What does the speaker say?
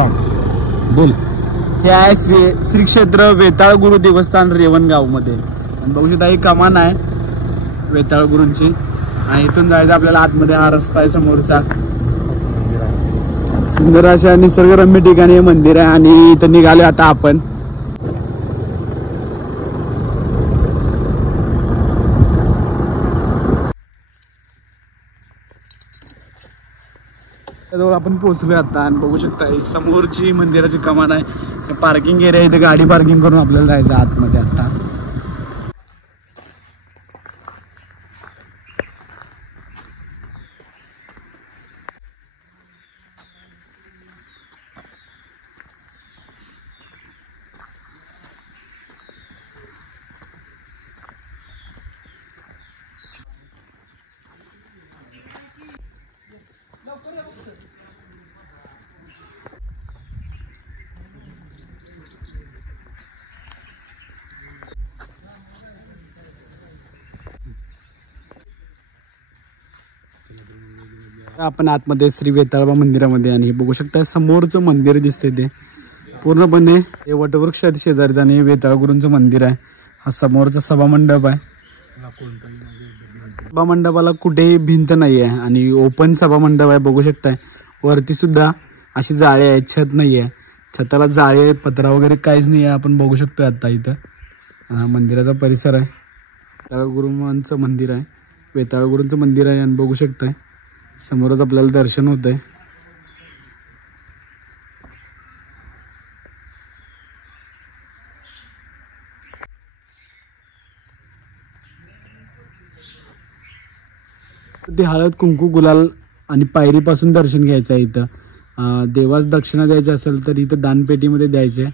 बोल. हे आहे श्री क्षेत्र वेताळ गुरु देवस्थान रेवणगाव मध्ये. आणि बघू शकता ही कमान आहे वेताळ गुरूंची. आणि इथून जायचं आपल्याला आतमध्ये. हा रस्ता आहे समोरचा. सुंदर अशा निसर्गरम्य ठिकाणी हे मंदिर आहे. आणि इथं निघाले आता आपण. त्याजवळ आपण पोहोचलो आता. आणि बघू शकता ही समोरची मंदिराची कमान आहे. पार्किंग एरिया इथे गाडी पार्किंग करून आपल्याला जायचं आतमध्ये आता. आपण आतमध्ये श्री वेताळबा मंदिरामध्ये. आणि बघू शकता समोरचं मंदिर दिसतंय ते पूर्णपणे हे वटवृक्ष शेजारी. आणि वेताळ गुरूंचं मंदिर आहे. हा समोरचा सभामंडप आहे. सभामंडपाला कुठेही भिंत नाही आहे आणि ओपन सभामंडप आहे. बघू शकताय वरती सुद्धा अशी जाळी आहे. छत नाही आहे. छताला जाळी आहे. पत्रा वगैरे काहीच नाही आहे. आपण बघू शकतोय आता इथं मंदिराचा परिसर आहे. वेताळ गुरूंचं मंदिर आहे. वेताळ गुरूंचं मंदिर आहे. आणि बघू शकताय समोरच आपल्याला दर्शन होतंय. ते हळद कुंकू गुलाल आणि पायरीपासून दर्शन घ्यायचं आहे. इथं देवास दक्षिणा द्यायची असेल तर इथं दानपेटीमध्ये द्यायचे.